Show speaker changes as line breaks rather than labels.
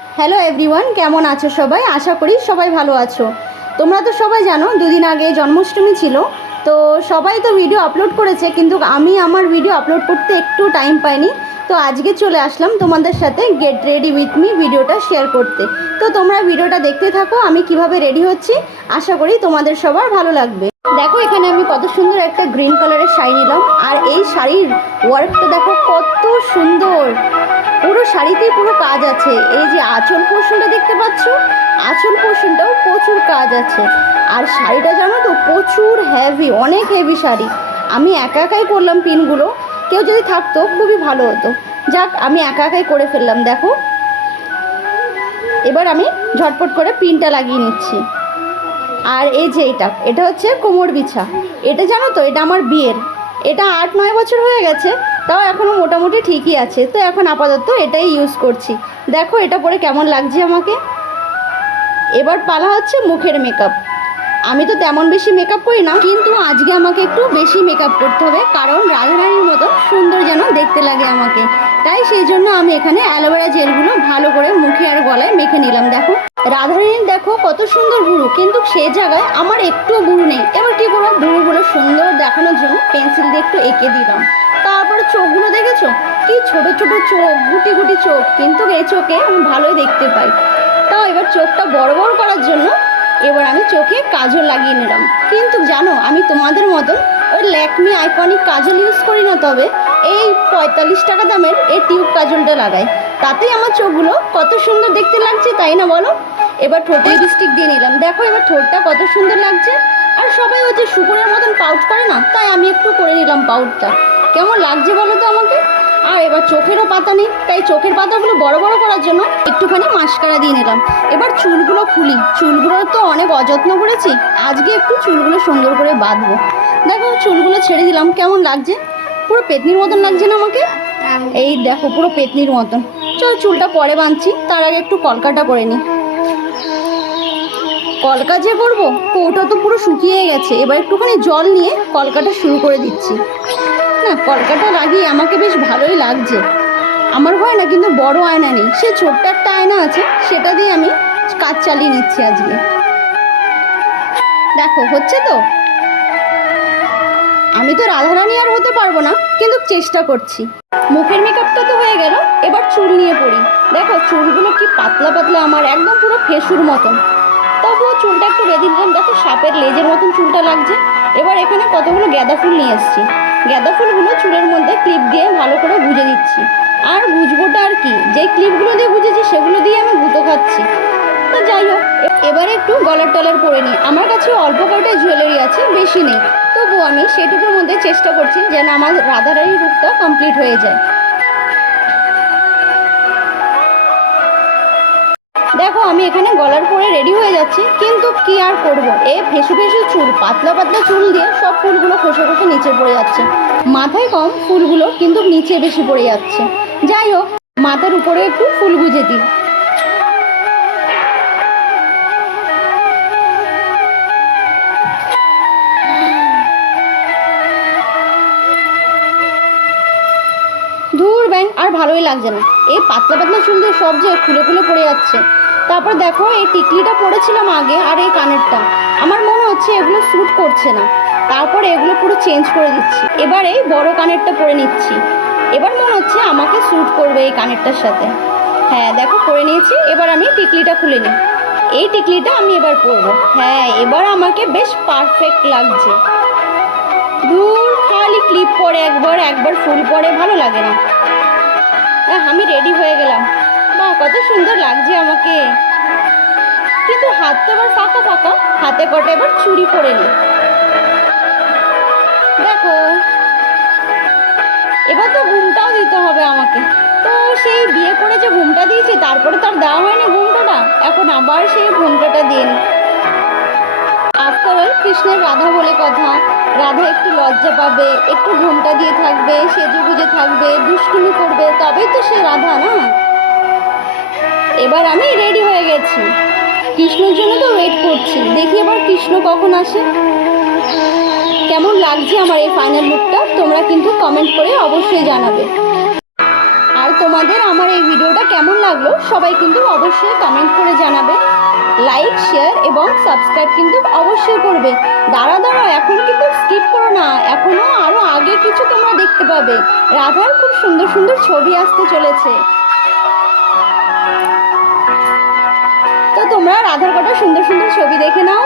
Hello everyone কেমন আছো সবাই? আশা করি সবাই ভালো আছো। তোমরা তো সবাই জানো, দুদিন আগে জন্মাষ্টমী ছিল। তো সবাই তো ভিডিও আপলোড করেছে, কিন্তু আমি আমার ভিডিও আপলোড করতে একটু টাইম পাইনি। তো আজকে চলে আসলাম তোমাদের সাথে গেট রেডি উইথ মি ভিডিওটা শেয়ার করতে। তো তোমরা ভিডিওটা দেখতে থাকো, আমি কীভাবে রেডি হচ্ছি, আশা করি তোমাদের সবার ভালো লাগবে। দেখো, এখানে আমি কত সুন্দর একটা গ্রিন কালারের শাড়ি নিলাম, আর এই শাড়ির ওয়ার্কটা দেখো কত সুন্দর। পুরো শাড়িতেই পুরো কাজ আছে। এই যে আঁচল পোর্শনটা দেখতে পাচ্ছ, আঁচল পোর্শনটাও প্রচুর কাজ আছে। আর শাড়িটা জানো তো, প্রচুর হেভি অনেক হেভি শাড়ি। আমি একা একাই করলাম পিনগুলো। কেউ যদি থাকতো, খুবই ভালো হতো। যাক, আমি একা একাই করে ফেললাম, দেখো। এবার আমি ঝটপট করে পিনটা লাগিয়ে নিচ্ছি। আর এই যে এটা এটা হচ্ছে কোমর বিছা। এটা জানো তো, এটা আমার বিয়ের। এটা আট, নয় বছর হয়ে গেছে, তাও এখনও মোটামুটি ঠিকই আছে। তো এখন আপাতত এটাই ইউজ করছি। দেখো এটা পরে কেমন লাগছে আমাকে। এবার পালা হচ্ছে মুখের মেকআপ আমি তো তেমন বেশি মেকআপ করি না, কিন্তু আজকে আমাকে একটু বেশি মেকআপ করতে হবে, কারণ রাধারানীর মতো সুন্দর যেন দেখতে লাগে আমাকে। তাই সেই জন্য আমি এখানে অ্যালোভেরা জেলগুলো ভালো করে মুখে আর গলায় মেখে নিলাম, দেখো। রাধারানীর দেখো, কত সুন্দর ভুরু কিন্তু সেই জায়গায় আমার একটু ভুরু নেই। এবার কী করব? ভুরুগুলো সুন্দর দেখানোর জন্য পেন্সিল দিয়ে একটু এঁকে দিলাম। তারপরে চোখগুলো দেখেছ? কি ছোট ছোট চোখ, গুটি গুটি চোখ, কিন্তু এই চোখে আমি ভালোই দেখতে পাই। তাও এবার চোখটা বড় বড় করার জন্য এবার আমি চোখে কাজল লাগিয়ে নিলাম। কিন্তু জানো, আমি তোমাদের মতন ওই ল্যাকমি আইকনিক কাজল ইউজ করি না তবে এই পঁয়তাল্লিশ টাকা দামের এই টিউব কাজলটা লাগাই। তাতেই আমার চোখগুলো কত সুন্দর দেখতে লাগছে, তাই না বলো? এবার ঠোঁটে লিপস্টিক দিয়ে নিলাম। দেখো, এবার ঠোঁটটা কত সুন্দর লাগছে। আর সবাই ওই যে শুকুরের মতন পাউট করে না, তাই আমি একটু করে নিলাম পাউটটা কেমন লাগছে বলো তো আমাকে? চোখেরও পাতা নেই, তাই চোখের পাতাগুলো বড় বড় করার জন্য একটুখানি মাস্কারা দিয়ে নিলাম। এবার চুলগুলো খুলি। চুলগুলো তো অনেক অযত্ন করেছি, আজকে একটু চুলগুলো সুন্দর করে বাঁধবো। দেখো, চুলগুলো ছেড়ে দিলাম, কেমন লাগছে? পুরো পেতনির মতন লাগছে না আমাকে? এই দেখো, পুরো পেতনির মতন। চল, চুলটা পরে বাঁধছি, তার আগে একটু কলকাটা করে নিই কলকা যে করব? ওটা তো পুরো শুকিয়ে গেছে, এবার একটুখানি জল নিয়ে কলকাটা শুরু করে দিচ্ছি। না কলকাটা লাগিয়ে আমাকে বেশ ভালোই লাগছে। আমার হয় না, কিন্তু বড় আয়না নেই। সে ছোট্ট একটা আয়না আছে, সেটা দিয়ে আমি কাজ চালিয়ে নিচ্ছি আজকে। দেখো, হচ্ছে তো? আমি তো রাধারানী আর হতে পারব না, কিন্তু চেষ্টা করছি। মুখের মেকআপটা তো হয়ে গেল, এবার চুল নিয়ে পড়ি। দেখো, চুলগুলো কি পাতলা পাতলা, আমার একদম পুরো ফেসুর মতন। তবুও চুলটা একটু বেঁধে নিলাম দেখো, সাপের লেজের মতন চুলটা লাগছে। এবার এখানে কতগুলো গাঁদা ফুল নিয়ে এসেছি। গাঁদা ফুলগুলো চুলের মধ্যে ক্লিপ দিয়ে ভালো করে গুঁজে দিচ্ছি আর গুজবোটা আর কি? যে ক্লিপগুলো দিয়ে গুজেছি, সেগুলো দিয়ে আমি গুঁতো খাচ্ছি। তো যাই হোক, এবারে একটু গলার টলার পরে নিই। আমার কাছে অল্প কয়টা জুয়েলারি আছে, বেশি নেই। তবুও আমি সেটুকুর মধ্যে চেষ্টা করছি যেন আমার রাধারাই রূপটা কমপ্লিট হয়ে যায়। দেখো, আমি এখানে গলার পরে রেডি হয়ে যাচ্ছি, কিন্তু কি আর করব? এ ফেসু ফেসু চুল, পাতলা পাতলা চুল দিয়ে সব ফুলগুলো খসে খসে নিচে পড়ে যাচ্ছে। মাথায় কম ফুলগুলো, কিন্তু নিচে বেশি পড়ে যাচ্ছে। যাই হোক, মাথার উপরে একটু ফুল গুজে দিই। আর ভালোই লাগছে না। এই পাতলা পাতলা চুল দিয়ে সব যে খুলে খুলে পড়ে যাচ্ছে। তারপর দেখো, এই টিকলিটা পরেছিলাম আগে আর এই কানেরটা। আমার মনে হচ্ছে এগুলো স্যুট করছে না। তারপরে এগুলো পুরো চেঞ্জ করে দিচ্ছি। এবার এই বড় কানেরটা পরে নিচ্ছি। এবার মনে হচ্ছে আমাকে স্যুট করবে এই কানেরটার সাথে। হ্যাঁ দেখো, পরে নিয়েছি। এবার আমি টিকলিটা খুলে নিই। এই টিকলিটা আমি এবার পরবো। হ্যাঁ এবার আমাকে বেশ পারফেক্ট লাগছে। দূর খালি ক্লিপ পরে একবার একবার ফুল পরে, ভালো লাগে না। হ্যাঁ আমি রেডি হয়ে গেলাম। কত সুন্দর লাগছে আমাকে। কিন্তু হাত তো আবার ফাঁকা ফাঁকা, হাতে কটা এবার চুরি করে নি। দেখো, এবার তো ঘুমটাও দিতে হবে আমাকে। তো সেই বিয়ে করে যে ঘুমটা দিয়েছি, তারপরে তো আর দেওয়া হয়নি ঘুমটাটা। এখন আবার সেই ঘুমটাটা দিয়ে নি। আফটার অল কৃষ্ণের রাধা বলে কথা। রাধা একটু লজ্জা পাবে, একটু ঘুমটা দিয়ে থাকবে, সেজে গুজে থাকবে, দুষ্টুমি করবে, তবেই তো সে রাধা না? এবার আমি রেডি হয়ে গেছি। কৃষ্ণর জন্য তো ওয়েট করছি। দেখি এবার কৃষ্ণ কখন আসে। কেমন লাগছে আমার এই ফাইনাল লুকটা তোমরা কিন্তু কমেন্ট করে অবশ্যই জানাবে। আর তোমাদের আমার এই ভিডিওটা কেমন লাগল, সবাই কিন্তু অবশ্যই কমেন্ট করে জানাবে। লাইক শেয়ার এবং সাবস্ক্রাইব কিন্তু অবশ্যই করবে। দাঁড়া দাঁড়া এখন কিন্তু স্কিপ করো না। এখনও আরও আগে কিছু তোমরা দেখতে পাবে। রাধার খুব সুন্দর সুন্দর ছবি আসতে চলেছে। তোমরা রাধার কটা সুন্দর সুন্দর ছবি দেখে নাও।